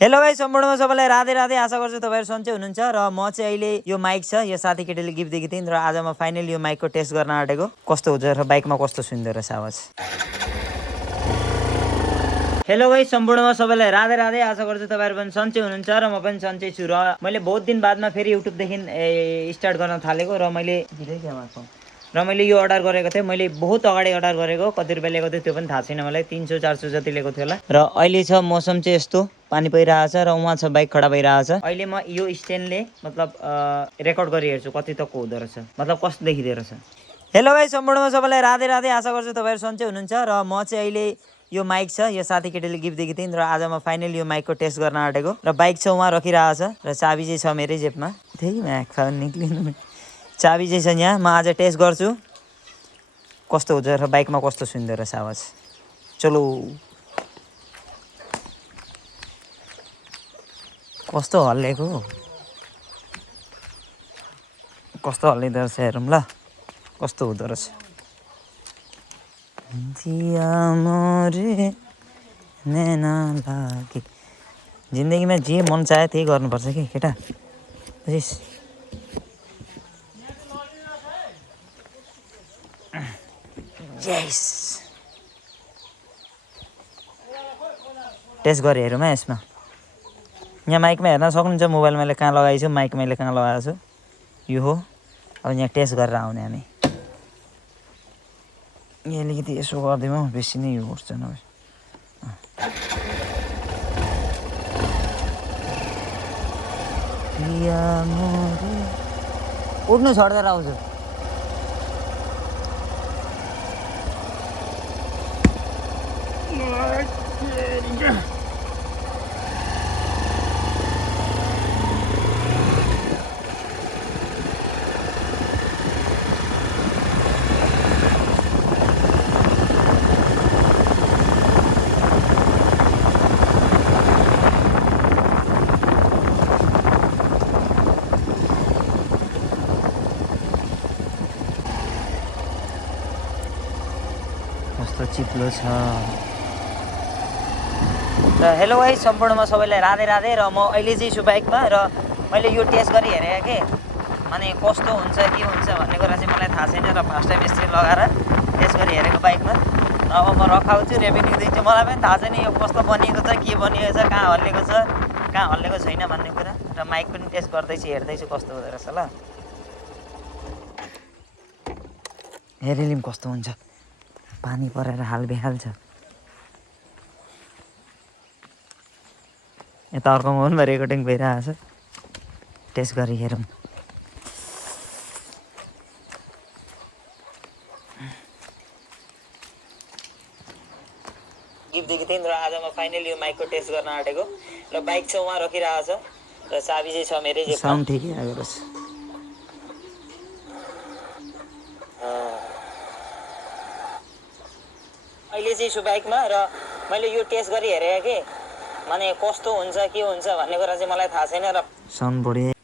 Hello भाइ सम्पूर्णमा सबैलाई राधे राधे। आशा गर्छु तपाईहरु सन्चै हुनुहुन्छ र म चाहिँ अहिले यो माइक छ यो साथी केटीले गिफ्ट दिएको थिइन् र आज म फाइनली यो माइकको टेस्ट गर्न आँटेको कस्तो हुन्छ र बाइकमा कस्तो सुन्दर रहेछ आवाज। हेलो भाइ सम्पूर्णमा सबैलाई राधे राधे। आशा गर्छु तपाईहरु पनि सन्चै हुनुहुन्छ र म पनि सन्चै छु र मैले बहुत दिन बादमा फेरि युट्युब देखि स्टार्ट गर्न थालेको र मैले यो अर्डर गरेको थिएँ। मैले बहुत अगाडि अर्डर गरेको, कति रुपैयाँ लिएको थियो त्यो पनि थाहा छैन मलाई, 300-400 जति लिएको थियो होला। र अहिले छ मौसम चाहिँ यस्तो, पानी परिरहेछ र उहाँ छ बाइक खडा भइरहेछ। अहिले म यो स्ट्यान्डले मतलब रेकर्ड गरिहेर्छु कति तकको हुँदो रहेछ, मतलब कस्तो देखिँदो रहेछ। हेलो भाइ सम्पूर्णमा सबैलाई राधे राधे। आशा गर्छु तपाईहरु सन्चै हुनुहुन्छ र म चाहिँ अहिले यो माइक छ यो साथी केटीले गिफ्ट दिएको थिइन् र आज म फाइनली यो माइकको टेस्ट गर्न आँटेको र बाइक छ उहाँ रखिरहेछ र चाबी चाहिँ छ मेरै जेबमा। त्यही म्याक फाउन निक्लिनु, चाबी चाहिँ छ यहाँ। म आज टेस्ट गर्छु कस्तो हुन्छ र बाइकमा कस्तो सुन्दर रहेछ आवाज। चलो कस्तो हल्लेको, कस्तो हल्लिँदो रहेछ हेरौँ ल कस्तो हुँदो रहेछ। जिन्दगीमा जे मन चाह्यो त्यही गर्नुपर्छ कि केटा। यस टेस्ट गरी हेरौँ है यसमा। यहाँ माइकमा हेर्न सक्नुहुन्छ, मोबाइल मैले कहाँ लगाएको छु, माइक मैले कहाँ लगाएको छु, यो हो। अब यहाँ टेस्ट गरेर आउने हामी। यहाँ अलिकति यसो गरिदिउँ, बेसी नै यो उठ्छ नभए। उठ्नु छोड्दै आउँछु। कस्तो चिप्लो छ। र हेलो भाइ सम्पूर्णमा सबैलाई राधे राधे। र म अहिले चाहिँ छु बाइकमा र मैले यो टेस्ट गरी हेरेँ कि माने कस्तो हुन्छ के हुन्छ भन्ने कुरा चाहिँ मलाई थाहा छैन र फर्स्ट टाइम यसरी लगाएर टेस्ट गरी हेरेको बाइकमा। र अब म रखाउँछु, रेभेन्यू दिन्छु। मलाई पनि थाहा छैन यो कस्तो बनिएको छ, के बनिएको छ, कहाँ हल्लेको छ, कहाँ हल्लेको छैन भन्ने कुरा। र माइक पनि टेस्ट गर्दैछु, हेर्दैछु कस्तो हुँदो रहेछ ल। हेरिलिम कस्तो हुन्छ, पानी परेर हाल बेहाल छ। यता अर्को मोबाइलमा रेकर्डिङ भइरहेछ, टेस्ट गरी हेरौँ। गिफ्ट दिएको थिइन् र आज म फाइनली यो माइकको टेस्ट गर्न आँटेको र बाइक छ उहाँ रखिरहेछ र चाबी चाहिँ छ मेरै जेबमा। साउन्ड ठिकै आएको रहेछ। अहिले चाहिँ छु बाइकमा र मैले यो टेस्ट गरी हेरेँ कि माने कस्तो हुन्छ के हुन्छ भन्ने कुरा चाहिँ मलाई थाहा छैन र साउन्ड बढी